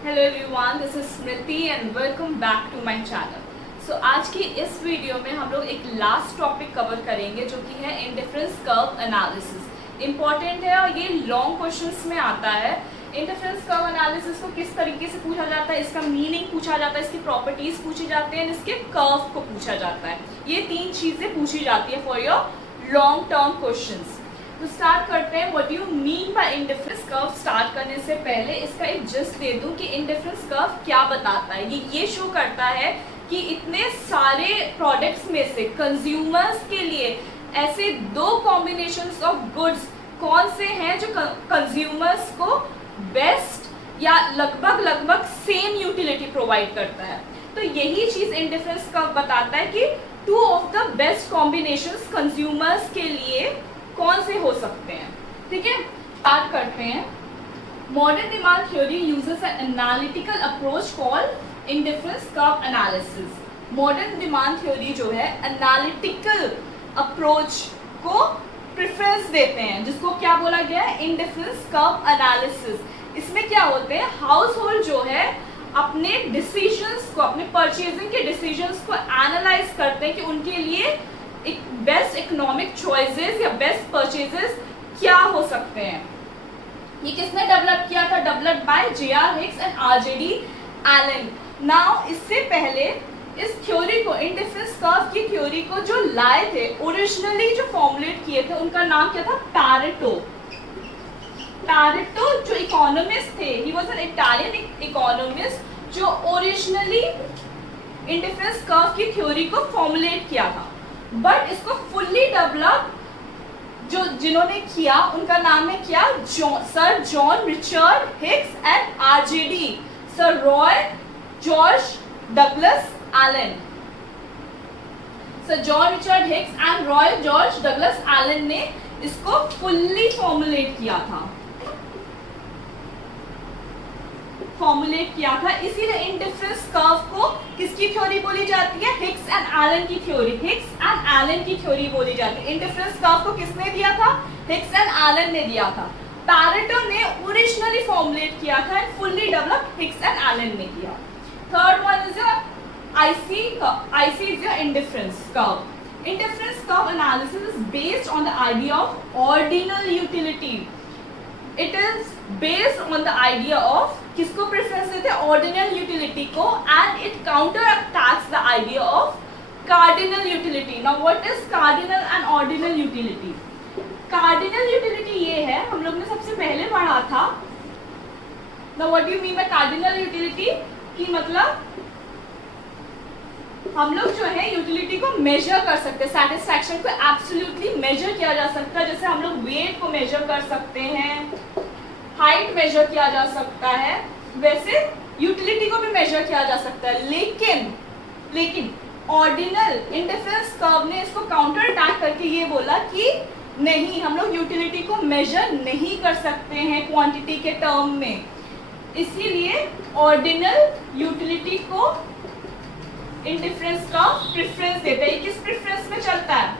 Hello everyone, this is Smriti and welcome back to my channel. So आज की इस video में हम लोग एक लास्ट टॉपिक कवर करेंगे जो कि है इंडिफरेंस कर्व एनालिसिस। इम्पॉर्टेंट है और ये लॉन्ग क्वेश्चंस में आता है। इंडिफरेंस कर्व एनालिसिस को किस तरीके से पूछा जाता है, इसका मीनिंग पूछा जाता है, इसकी प्रॉपर्टीज पूछी जाती है, इसके कर्व को पूछा जाता है। ये तीन चीजें पूछी जाती है for your long term questions. तो स्टार्ट करते हैं। What you mean by indifference curve. Start करने से पहले इसका एक जस्ट दे दूं कि इंडिफरेंस कर्व क्या बताता है। ये शो करता है कि इतने सारे प्रोडक्ट्स में से कंज्यूमर्स के लिए ऐसे दो कॉम्बिनेशंस ऑफ गुड्स कौन से हैं जो कंज्यूमर्स को बेस्ट या लगभग सेम यूटिलिटी प्रोवाइड करता है। तो यही चीज इंडिफरेंस कर्व बताता है कि two of the best combinations consumers के लिए कौन से हो सकते हैं। ठीक है, स्टार्ट करते हैं। Modern demand theory uses an analytical approach called indifference curve analysis. Modern demand theory जो है एनालिटिकल अप्रोच को प्रेफरेंस देते हैं, जिसको क्या बोला गया है, इंडिफरेंस कर्व एनालिसिस। इसमें क्या होते हैं, हाउस होल्ड जो है अपने डिसीजंस को, अपने परचेजिंग के डिसीजंस को एनालाइज करते हैं कि उनके लिए एक बेस्ट इकोनॉमिक चॉइसेस या बेस्ट परचेजेस क्या हो सकते हैं। ये किसने डेवलप किया था? Developed by J.R. Hicks and R.J.D. Allen. Now इससे पहले इस थ्योरी को, इंडिफरेंस कर्व की थ्योरी को जो लाए थे, ओरिजिनली जो फॉर्मुलेट किए थे, उनका नाम क्या था? पैरेटो। पैरेटो जो इकोनॉमिस्ट थे, he was an Italian economist जो ओरिजिनली इंडिफरेंस कर्व की थ्योरी को फॉर्मुलेट किया था। बट इसको फुल्ली डेवलप जिन्होंने किया उनका नाम है क्या? Sir John Richard Hicks and R.J.D. Sir Roy George Douglas Allen. Sir John Richard Hicks and Roy George Douglas Allen ने इसको फुल्ली फॉर्मुलेट किया था। इसीलिए इंडिफरेंस कर्व को किसकी थ्योरी बोली जाती है? हिक्स एंड एलन की थ्योरी। हिक्स एंड एलन की थ्योरी बोली जाती है। इंडिफरेंस कर्व को किसने दिया था? हिक्स एंड एलन ने दिया था। पैरेटो ने ओरिजिनली फॉर्मुलेट किया था and fully develop Hicks and Allen ने किया। Third one is IC is your indifference curve. Indifference curve analysis is based on the idea of ordinal utility. It is based on the idea of, किसको preference देते हैं? Ordinal utility को, and it counter attacks the idea of cardinal utility. Now what is cardinal and ordinal utility? Cardinal utility ये है, हम लोग ने सबसे पहले पढ़ा था। Now what do you mean by cardinal utility? कि मतलब हम लोग जो है यूटिलिटी को मेजर कर सकते हैं, सेटिस्फैक्शन को एब्सोल्युटली मेजर किया जा सकता है। जैसे हम लोग वेट को मेजर कर सकते हैं, हाइट मेजर किया जा सकता है, वैसे यूटिलिटी को भी मेजर किया जा सकता है। लेकिन ऑर्डिनल इंडिफरेंस कर्व ने इसको काउंटर अटैक करके ये बोला कि नहीं, हम लोग यूटिलिटी को मेजर नहीं कर सकते हैं क्वांटिटी के टर्म में। इसीलिए ऑर्डिनल यूटिलिटी को इंडिफरेंस कर्व प्रेफरेंस देता है। किस प्रेफरेंस में चलता है?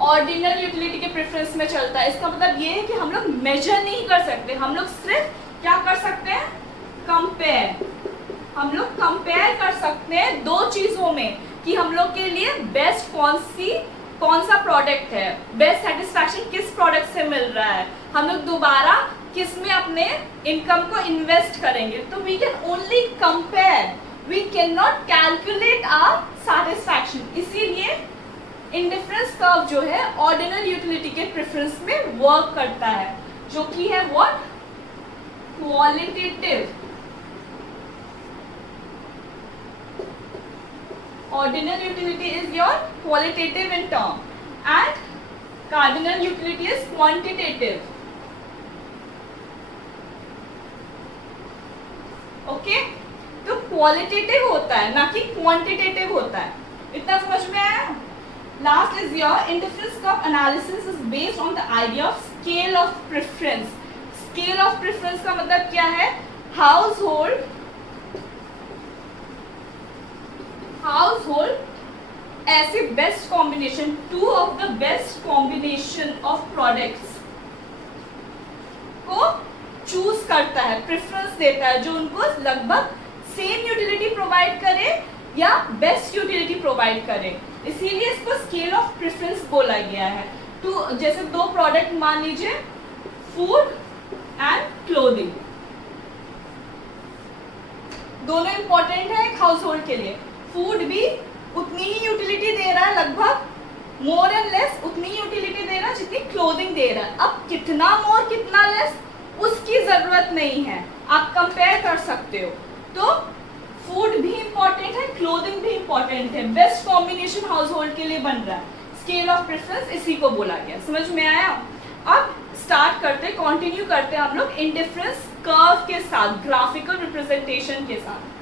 ऑर्डिनल यूटिलिटी के प्रेफरेंस में चलता है। इसका मतलब ये है कि हम लोग मेजर नहीं कर सकते, हम लोग सिर्फ क्या कर सकते हैं? कंपेयर। हम लोग कंपेयर कर सकते हैं दो चीजों में कि हम लोग के लिए बेस्ट कौन सा प्रोडक्ट है, बेस्ट सेटिस्फैक्शन किस प्रोडक्ट से मिल रहा है, हम लोग दोबारा किस में अपने इनकम को इन्वेस्ट करेंगे। तो we can only compare, we can not calculate our satisfaction. इसीलिए इंडिफरेंस कर्व जो है ऑर्डिनल यूटिलिटी के प्रेफरेंस में वर्क करता है, जो कि है what? Qualitative. Ordinal utility is your qualitative in term and cardinal utility is quantitative. Okay, तो क्वालिटेटिव होता है ना कि क्वांटिटेटिव होता है। इतना समझ में आया? Last is your indifference curve analysis is based on the idea of scale of preference. Scale of preference का मतलब क्या है? Household ऐसे best combination, two of the best combination of products को चूज करता है, प्रेफरेंस देता है, जो उनको लगभग सेम यूटिलिटी प्रोवाइड करे या बेस्ट यूटिलिटी प्रोवाइड करे, इसीलिए इसको स्केल ऑफ प्रेफरेंस बोला गया है। तो जैसे दो प्रोडक्ट मान लीजिए, फूड एंड क्लोथिंग, दोनों इंपॉर्टेंट है एक हाउस होल्ड के लिए। फूड भी उतनी ही यूटिलिटी दे रहा है, लगभग मोर एंड लेस उतनी ही यूटिलिटी दे रहा है जितनी क्लोथिंग दे रहा है। अब कितना मोर कितना लेस उसकी जरूरत नहीं है, आप कंपेयर कर सकते हो। तो फूड भी इंपॉर्टेंट है, क्लोथिंग भी इंपॉर्टेंट है, बेस्ट कॉम्बिनेशन हाउस होल्ड के लिए बन रहा है। स्केल ऑफ प्रेफरेंस इसी को बोला गया। समझ में आया? अब स्टार्ट करते, कंटिन्यू करते हम लोग इंडिफरेंस कर्व के साथ, ग्राफिकल रिप्रेजेंटेशन के साथ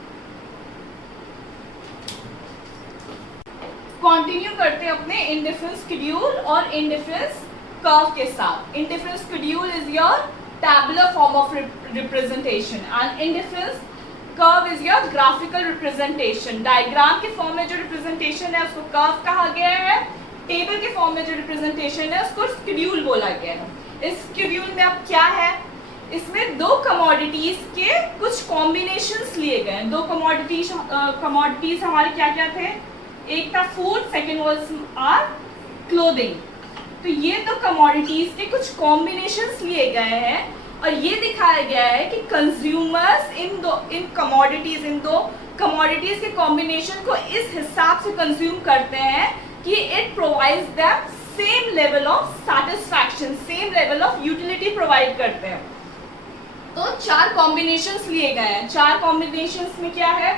कंटिन्यू करते हैं अपने इंडिफरेंस शेड्यूल और इंडिफरेंस कर्व के साथ। Indifference schedule is your tabular form of representation and indifference curve is your graphical representation. Diagram के फॉर्म में जो रिप्रेजेंटेशन है उसको कर्व कहा गया है, टेबल के फॉर्म में जो रिप्रेजेंटेशन है उसको शेड्यूल बोला गया है। इस शेड्यूल में अब क्या है, इसमें दो कमोडिटीज के कुछ कॉम्बिनेशंस लिए गए हैं। दो कमोडिटीज हमारे क्या क्या थे, एक था food, second was or clothing. तो ये दो कमोडिटीज के कुछ कॉम्बिनेशंस लिए गए हैं और ये दिखाया गया है कि कंज्यूमर्स इन दो कमोडिटीज के कॉम्बिनेशन को इस हिसाब से कंज्यूम करते हैं कि it provides them same level of satisfaction, same level of utility provide करते हैं। तो चार कॉम्बिनेशंस लिए गए हैं। चार कॉम्बिनेशंस में क्या है,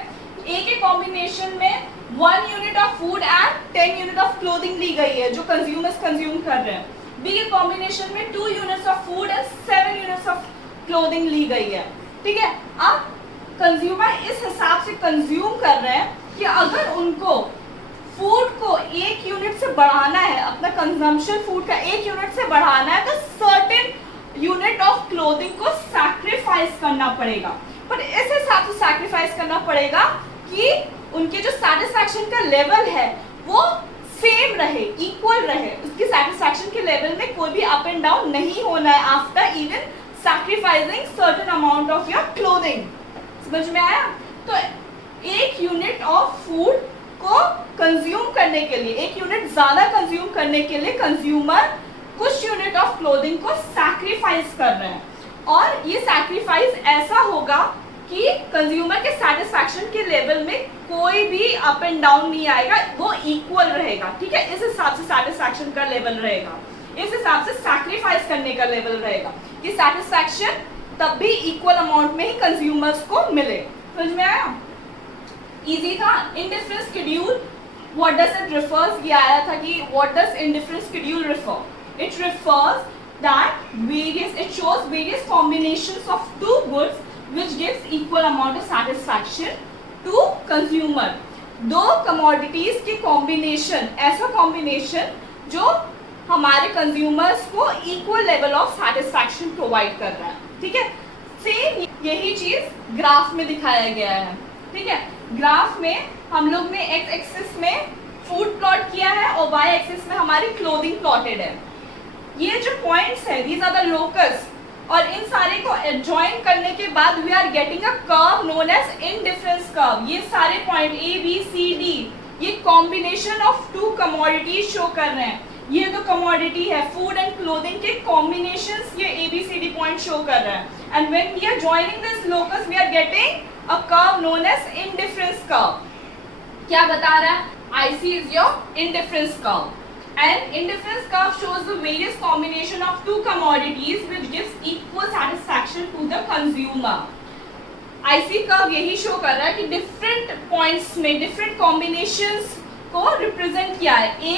ए के कॉम्बिनेशन में 1 unit of food and 10 unit of clothing ली गई है जो कंज्यूमर्स कंज्यूम कर रहे हैं। बी के कॉम्बिनेशन में 2 units of food and 7 units of clothing ली गई है। ठीक है, अब कंज्यूमर इस हिसाब से कंज्यूम कर रहे हैं कि अगर उनको फूड को 1 यूनिट से बढ़ाना है, अपना कंजम्पशन फूड का 1 यूनिट से बढ़ाना है, तो सर्टेन यूनिट ऑफ क्लोथिंग को सैक्रिफाइस करना पड़ेगा। पर इस हिसाब से सैक्रिफाइस करना पड़ेगा कि उनके जो सैटिस्फैक्शन का लेवल है वो सेम रहे, इक्वल रहे। उसकी सैटिस्फैक्शन के लेवल में कोई भी अप एंड डाउन नहीं होना है after even sacrificing certain amount of your clothing. समझ में आया? तो 1 यूनिट ऑफ फूड को कंज्यूम करने के लिए, 1 यूनिट ज्यादा कंज्यूम करने के लिए कंज्यूमर कुछ यूनिट ऑफ क्लोथिंग को सैक्रिफाइस कर रहे हैं और ये सैक्रिफाइस ऐसा होगा कि कंज्यूमर के सैटिस्फैक्शन के लेवल में कोई भी अप एंड डाउन नहीं आएगा, वो इक्वल रहेगा। ठीक है, इस हिसाब से सैटिस्फैक्शन का लेवल रहेगा, इस हिसाब से सैक्रिफाइस करने का लेवल रहेगा कि सैटिस्फैक्शन तब भी इक्वल अमाउंट में ही कंज्यूमर्स को मिले। समझ में आया? इजी था। Indifference schedule, what does it refers, ये आया था कि what does indifference schedule refer, it refers that it shows various combinations of two goods which gives equal amount of satisfaction to consumer। दो commodities के combination, ऐसा combination जो हमारे consumers को equal level of satisfaction provide कर रहा है। ठीक है, सेम यही चीज ग्राफ में दिखाया गया है। ठीक है, ग्राफ में हम लोग ने x एक्सिस में फूड प्लॉट किया है और y एक्सिस में हमारी क्लोथिंग प्लॉटेड है। ये जो पॉइंट्स है, दीज आर द लोकस, और इन सारे को ज्वाइन करने के बाद we are getting a curve known as indifference curve. ये सारे point A B C D, ये कॉम्बिनेशन ऑफ 2 कमोडिटीज शो कर रहे हैं। ये जो कमोडिटी है फूड एंड क्लोथिंग के कॉम्बिनेशंस ये A B C D point show कर रहे हैं and when we are joining this locus we are getting a curve known as indifference curve. क्या बता रहा है? IC is your indifference curve. And indifference curve shows the various combination of 2 commodities which gives equal satisfaction to the consumer. IC curve यही show कर रहा है कि different points में डिफरेंट कॉम्बिनेशंस को रिप्रेजेंट किया है। A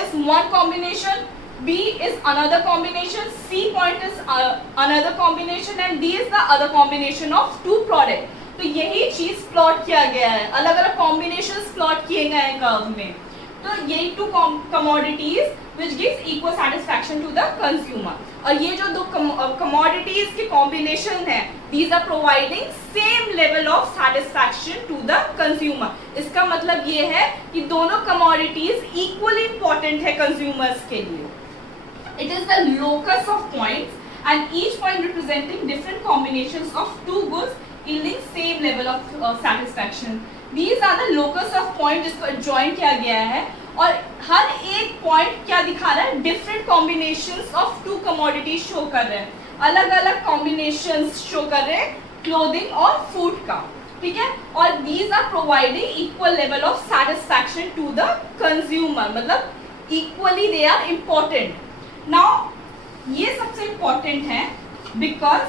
is one combination, B is another combination, C point is another combination and D is the other combination of 2 product. तो यही चीज प्लॉट किया गया है, अलग अलग कॉम्बिनेशंस प्लॉट किए गए हैं कर्व में। तो यही 2 commodities which gives equal satisfaction to the consumer। और ये जो 2 commodities के combination है, these are providing same level of satisfaction to the consumer। इसका मतलब ये है कि दोनों commodities equally important है consumers के लिए। It is the locus of points and each point representing different combinations of two goods yielding same level of satisfaction. These are the locus of point जिसको join किया गया है और हर एक point क्या दिखा रहा है, different combinations of to commodities show कर रहे हैं, अलग अलग कॉम्बिनेशंस शो कर रहे हैं क्लोथिंग और फूड का, ठीक है। और these are providing equal level of satisfaction to the consumer, मतलब equally they are important. Now ये सबसे इम्पोर्टेंट है बिकॉज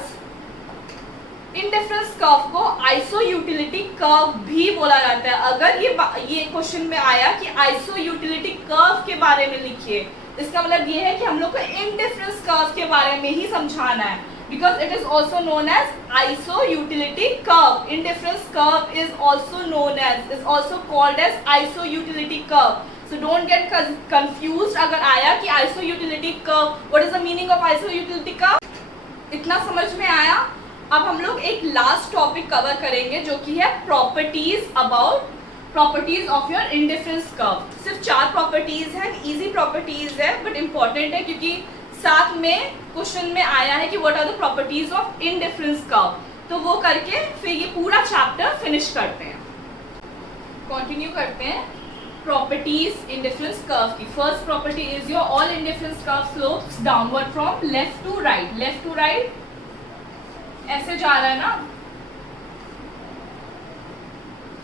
इंडिफरेंस कर्व को आइसो यूटिलिटी कर्व भी बोला जाता है। अगर ये क्वेश्चन में आया कि आइसो यूटिलिटी कर्व के बारे में लिखिए, इसका मतलब ये है कि हम लोग को इंडिफरेंस कर्व के बारे में ही समझाना है, because it is also known as iso-utility curve. Indifference curve is also called as iso-utility curve. So don't get confused अगर आया कि iso-utility curve, what is the meaning of iso-utility curve? इतना समझ में आया। अब हम लोग एक लास्ट टॉपिक कवर करेंगे जो कि है properties of your indifference curve. सिर्फ 4 प्रॉपर्टीज हैं, इजी प्रॉपर्टीज है बट इम्पॉर्टेंट है क्योंकि साथ में क्वेश्चन में आया है कि what are the properties of indifference curve, तो वो करके फिर ये पूरा चैप्टर फिनिश करते हैं। कंटिन्यू करते हैं प्रॉपर्टीज इंडिफरेंस कर्व की। First property is your all indifference curve slopes downward from left to right. Left to right ऐसे जा रहा है ना,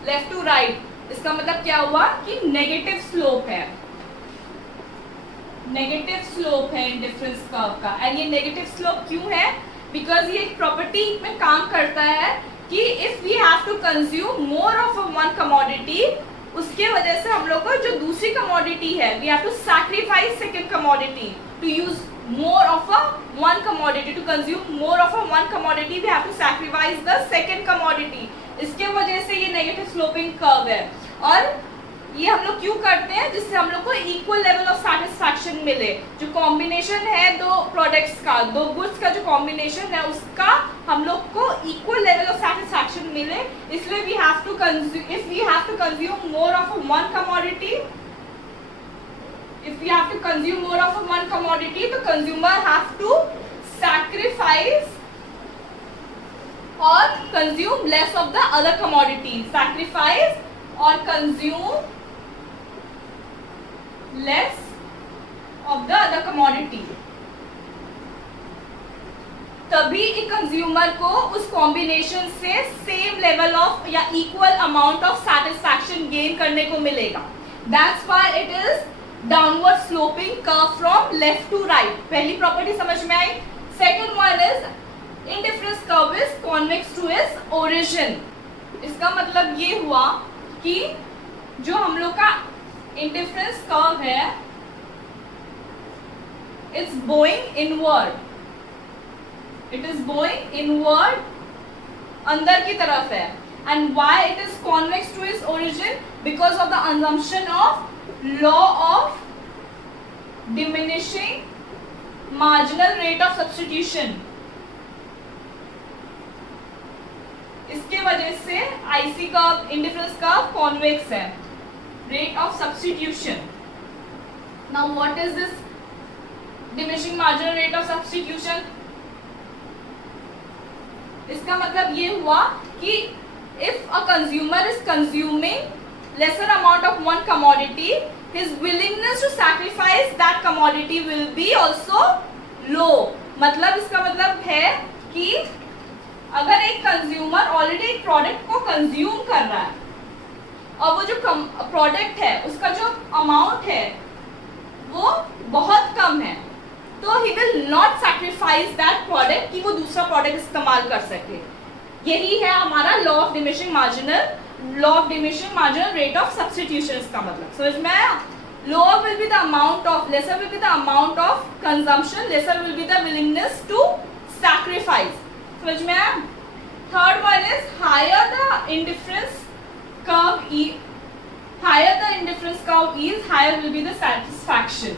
लेफ्ट टू राइट, इसका मतलब क्या हुआ कि नेगेटिव स्लोप है, नेगेटिव स्लोप है इंडिफरेंस कर्व का। एंड ये नेगेटिव स्लोप क्यों है? बिकॉज ये एक प्रॉपर्टी में काम करता है कि if we have to consume more of one commodity, उसके वजह से हम लोग को जो दूसरी कमोडिटी है we have to sacrifice second commodity to use more of a one commodity, to consume more of a one commodity we have to sacrifice the second commodity. इसके वजह से ये नेगेटिव स्लोपिंग कर्व है। और ये हम लोग क्यों करते हैं? जिससे हम लोग को इक्वल लेवल ऑफ सेटिस्फैक्शन मिले। जो कॉम्बिनेशन है दो प्रोडक्ट्स का, दो गुड्स का जो कॉम्बिनेशन है उसका हम लोग को इक्वल लेवल ऑफ सेटिस्फैक्शन मिले, इसलिए we have to consume, if we have to consume more of one commodity, if we have to consume more of one commodity, the consumer have to sacrifice or consume less of the other commodity. Sacrifice or consume less of the other commodity. तभी एक consumer को उस combination से same level of या equal amount of satisfaction gain करने को मिलेगा। That's why it is downward sloping curve from left to right. पहली प्रॉपर्टी समझ में आई। Second one is indifference curve is convex to its origin. इसका मतलब ये हुआ कि जो हम लोग का इंडिफरेंस कर्व है it's going inward, it is going inward, अंदर की तरफ है। And why it is convex to its origin? Because of the assumption of law of diminishing marginal rate of substitution। इसके वजह से IC curve, indifference curve convex है। Rate of substitution, now what is this diminishing marginal rate of substitution? इसका मतलब ये हुआ कि if a consumer is consuming lesser amount of one commodity, his willingness to sacrifice that commodity will be also low। मतलब इसका मतलब है कि अगर एक कंज्यूमर ऑलरेडी एक प्रोडक्ट को कंज्यूम कर रहा है और वो जो प्रोडक्ट है उसका जो अमाउंट है वो बहुत कम है, तो he will not sacrifice that product कि वो दूसरा प्रोडक्ट इस्तेमाल कर सके। यही है हमारा law of diminishing marginal rate of substitution. का मतलब समझ में आया? Lower will be the amount of, lesser will be the amount of consumption, lesser will be the willingness to sacrifice. समझ में आया? Third one is higher the indifference curve is, higher will be the satisfaction.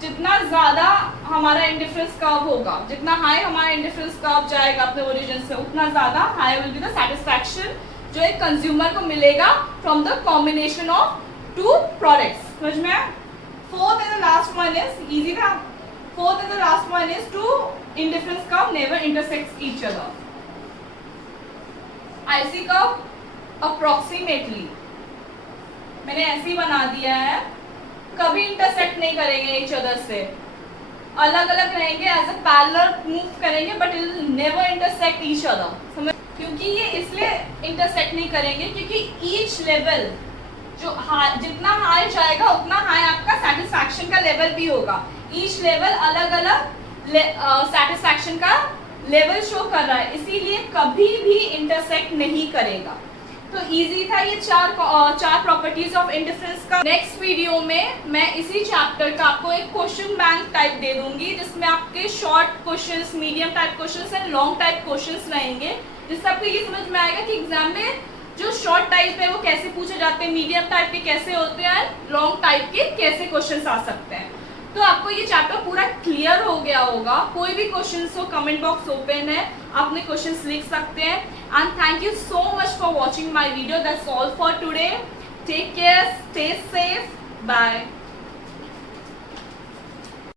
जितना ज्यादा हमारा indifference curve होगा, जितना high हमारा indifference curve जाएगा अपने ओरिजिन से, उतना ज्यादा high will be the satisfaction जो एक कंज्यूमर को मिलेगा from the combination of two products. समझ में? Fourth and last one is easy था। Fourth and the last one is two indifference curve never intersects each other. IC curve approximately मैंने ऐसे ही बना दिया है, कभी इंटरसेक्ट नहीं करेंगे each other से, अलग अलग रहेंगे, एज अ पैरेलल मूव करेंगे, but it will never intersect each other. क्योंकि ये इसलिए इंटरसेक्ट नहीं करेंगे क्योंकि ईच लेवल जो जितना हाई जाएगा उतना हाई आपका सेटिस्फैक्शन का लेवल भी होगा। ईच लेवल अलग अलग सेटिस्फैक्शन का लेवल शो कर रहा है, इसीलिए कभी भी इंटरसेक्ट नहीं करेगा। तो इजी था ये चार प्रॉपर्टीज ऑफ इंडिफरेंस का। नेक्स्ट वीडियो में मैं इसी चैप्टर का आपको एक क्वेश्चन बैंक टाइप दे दूंगी, जिसमें आपके short questions, medium type questions and long type questions रहेंगे, जिससे आपको ये समझ में आएगा कि एग्जाम में जो शॉर्ट टाइप है वो कैसे पूछे जाते हैं, मीडियम टाइप के कैसे होते हैं, लॉन्ग टाइप के कैसे क्वेश्चंस आ सकते हैं। तो आपको ये चैप्टर पूरा क्लियर हो गया होगा। कोई भी क्वेश्चंस हो, कमेंट बॉक्स ओपन है, आप अपने क्वेश्चंस लिख सकते हैं। And thank you so much for watching my video. That's all for today. Take care, stay safe, bye.